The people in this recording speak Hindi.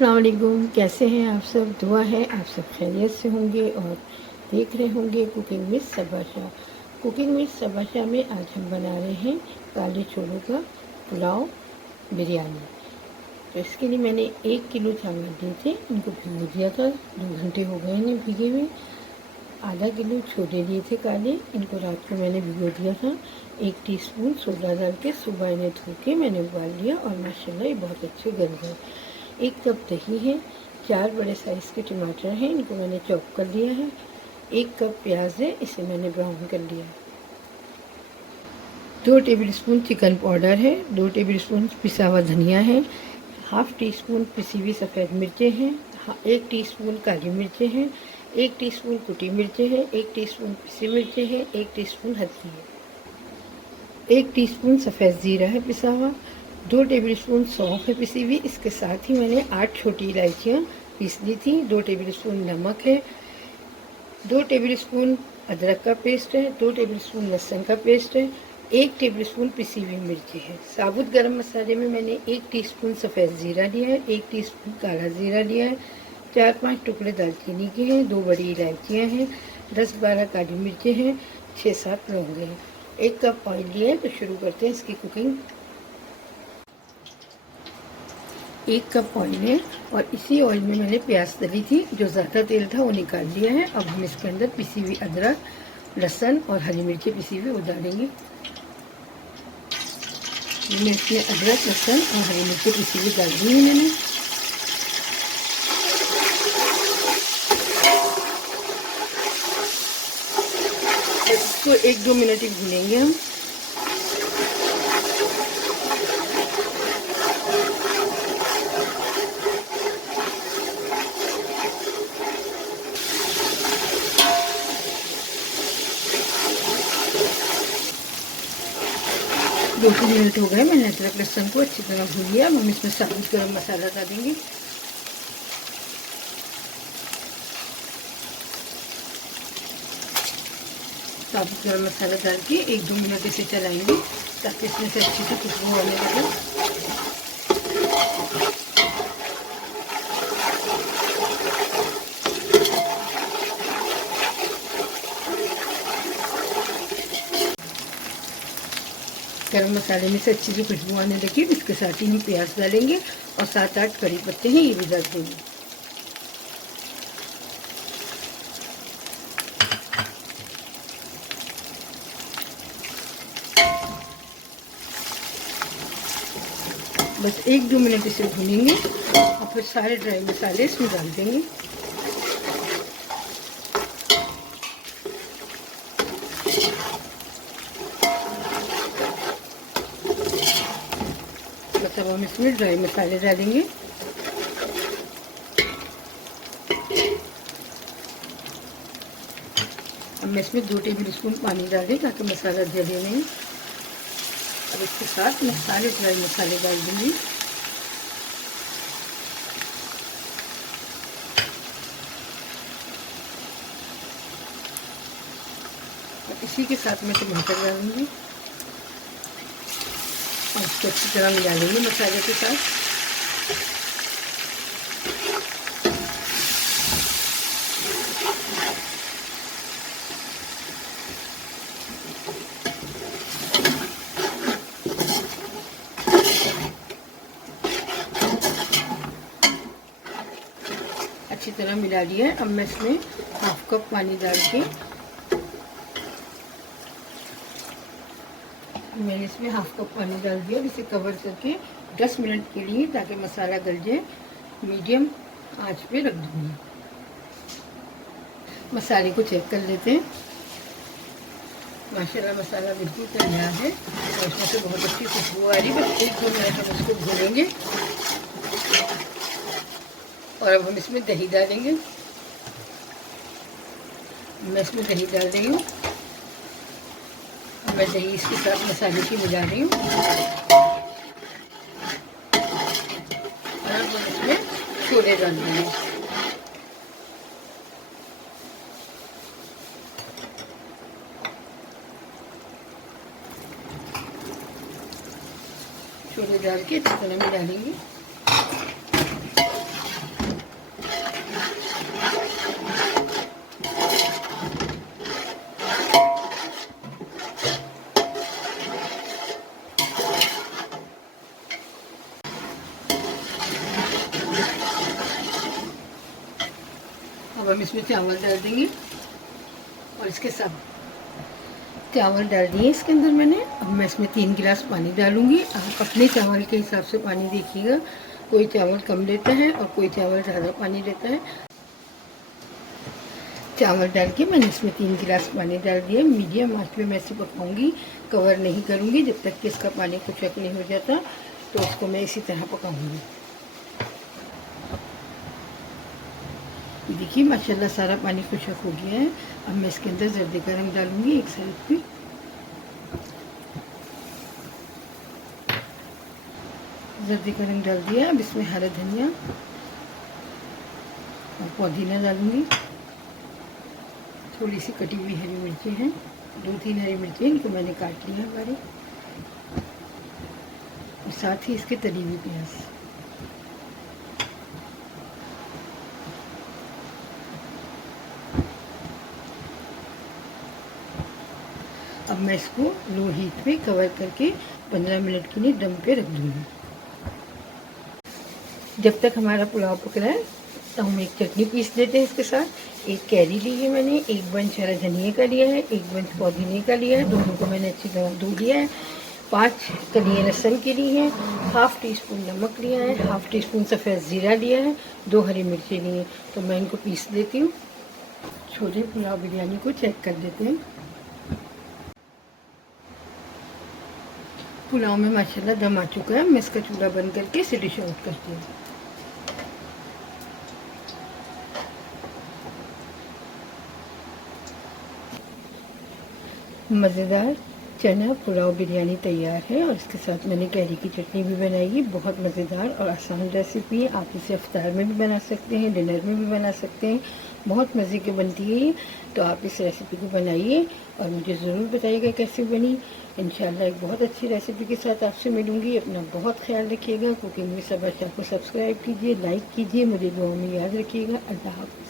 अस्सलाम वालेकुम। कैसे हैं आप सब? दुआ है आप सब खैरियत से होंगे और देख रहे होंगे cooking with Saba Shah. Cooking with Saba Shah में आज हम बना रहे हैं काले छोलों का पुलाव बिरयानी। तो इसके लिए मैंने 1 किलो चावल लिए थे, इनको भिगो दिया था। 2 घंटे हो गए हैं भिगे हुए। आधा किलो छोले लिए थे काले, इनको रात को मैंने भिगो दिया था। 1 टीस्पून सोडा डाल के सुबह इन्हें धो के मैंने उबाल लिया और माशाल्लाह ये बहुत अच्छे गल गए। 1 कप दही है, 4 बड़े साइज़ के टमाटर हैं, इनको मैंने चॉप कर लिया है। 1 कप प्याज है, इसे मैंने ब्राउन कर लिया है। 2 टेबलस्पून चिकन पाउडर है, 2 टेबलस्पून पिसा हुआ धनिया है, हाफ़ टी स्पून पिसी हुई सफ़ेद मिर्चें हैं, 1 टीस्पून काली मिर्चें हैं, 1 टीस्पून कुटी मिर्चें हैं, 1 टीस्पून पिसी मिर्चें हैं, 1 टीस्पून हल्दी है, 1 टीस्पून सफ़ेद ज़ीरा है पिसा हुआ, 2 टेबलस्पून सौंफ है पिसी हुई। इसके साथ ही मैंने 8 छोटी इलायचियाँ पीस ली थी। 2 टेबलस्पून नमक है, 2 टेबलस्पून अदरक का पेस्ट है, 2 टेबलस्पून लहसुन का पेस्ट है, 1 टेबलस्पून पिसी हुई मिर्ची है। साबुत गरम मसाले में मैंने 1 टीस्पून सफ़ेद ज़ीरा लिया है, 1 टीस्पून काला ज़ीरा लिया है, 4-5 टुकड़े दालचीनी के हैं, 2 बड़ी इलायचियाँ हैं, 10-12 काली मिर्चें हैं, 6-7 लौंगे हैं। 1 कप ऑयल लिया है। तो शुरू करते हैं इसकी कुकिंग। 1 कप ऑयल है और इसी ऑयल में मैंने प्याज तली थी, जो ज़्यादा तेल था वो निकाल लिया है। अब हम इसके अंदर पिसी हुई अदरक, लहसुन और हरी मिर्ची पिसी हुई वो डालेंगे। मैं इसमें अदरक, लहसुन और हरी मिर्ची पिसी हुई डाल दी है मैंने। इसको 1-2 मिनट ही भूनेंगे हम। दो 3 मिनट हो गए, मैंने अदरक लहसुन को अच्छी तरह भून लिया। हम इसमें साबुत गरम मसाला डालेंगे। साबुत गरम मसाला डाल के 1-2 मिनट इसे चलाएंगे ताकि इसमें से अच्छी सी खुशबू आने लगे। गरम मसाले में से अच्छी सी खुशबू आने लगी। इसके साथ ही हम प्याज डालेंगे और 7-8 कड़ी पत्ते हैं, ये भी डाल देंगे। बस 1-2 मिनट इसे भूनेंगे और फिर सारे ड्राई मसाले इसमें डाल देंगे। मतलब हम इसमें ड्राई मसाले डालेंगे। अब मैं इसमें 2 टेबलस्पून पानी डाल दें ताकि मसाला जले नहीं। अब इसके साथ मैं सारे ड्राई मसाले डाल दूंगी। और इसी के साथ मैं टमाटर डालूंगी और इसको अच्छी तरह मिला लेंगे मसाले के साथ। अच्छी तरह मिला लिया है। अब मैं इसमें 1/2 कप पानी डाल के मैंने इसमें 1/2 कप पानी डाल दिया। इसे कवर करके 10 मिनट के लिए, ताकि मसाला गल जाए, मीडियम आंच पे रख दूँगी। मसाले को चेक कर लेते हैं। माशाल्लाह मसाला बिल्कुल तैयार है और इसमें से बहुत अच्छी खुशबू आ रही है। बस 1-2 मिनट हम इसको भूनेंगे और अब हम इसमें दही डालेंगे। मैं इसमें दही डाल रही हूँ। मैं दही इसके साथ मसाले की मिला रही हूँ और अब हम इसमें छोले डाल देंगे। छोले डाल के अच्छी तरह मिला लेंगे। अब हम इसमें चावल डाल देंगे और इसके साथ चावल डाल दिए इसके अंदर मैंने। अब मैं इसमें 3 गिलास पानी डालूंगी। आप अपने चावल के हिसाब से पानी देखिएगा, कोई चावल कम लेता है और कोई चावल ज़्यादा पानी लेता है। चावल डाल के मैंने इसमें 3 गिलास पानी डाल दिया। मीडियम आंच पे मैं इसे पकाऊंगी, कवर नहीं करूंगी जब तक कि इसका पानी कुचक नहीं हो जाता। तो इसको मैं इसी तरह पकाऊंगी। देखिए माशाल्लाह सारा पानी कुचक हो गया है। अब मैं इसके अंदर जर्दे का रंग डालूंगी एक साइड पे। जर्दे का रंग डाल दिया। अब इसमें हरा धनिया और पुदीना डालूंगी। थोड़ी सी कटी हुई हरी मिर्चें हैं, 2-3 हरी मिर्चें, इनको मैंने काट लिया हमारे, और साथ ही इसके तली हुई प्याज। अब मैं इसको लो हीट पे कवर करके 15 मिनट के लिए दम पे रख दूंगी। जब तक हमारा पुलाव पक रहा है तो हम एक चटनी पीस देते हैं इसके साथ। एक कैरी ली है मैंने, एक बंच हरा धनिया का लिया है, एक बंच पुदीने का लिया है। दोनों को मैंने अच्छी तरह धो लिया है। 5 कलियां लहसुन की ली हैं, हाफ टी स्पून नमक लिया है, हाफ टी स्पून सफ़ेद ज़ीरा लिया है, 2 हरी मिर्चें ली हैं। तो मैं इनको पीस देती हूँ। छोले पुलाव बिरयानी को चेक कर देते हैं। पुलाव में माशाल्लाह दम आ चुका है। मैं इसका चूल्हा बंद करके इसे डिश आउट करती हूँ। मज़ेदार चना पुलाव बिरयानी तैयार है और इसके साथ मैंने कैरी की चटनी भी बनाई है। बहुत मज़ेदार और आसान रेसिपी है। आप इसे इफ्तार में भी बना सकते हैं, डिनर में भी बना सकते हैं। बहुत मज़े की बनती है ये। तो आप इस रेसिपी को बनाइए और मुझे ज़रूर बताइएगा कैसे बनी। इंशाल्लाह एक बहुत अच्छी रेसिपी के साथ आपसे मिलूँगी। अपना बहुत ख्याल रखिएगा। कुकिंग विद सबा को सब्सक्राइब कीजिए, लाइक कीजिए, मुझे दुआ में याद रखिएगा। अल्लाह हाफ़िज़।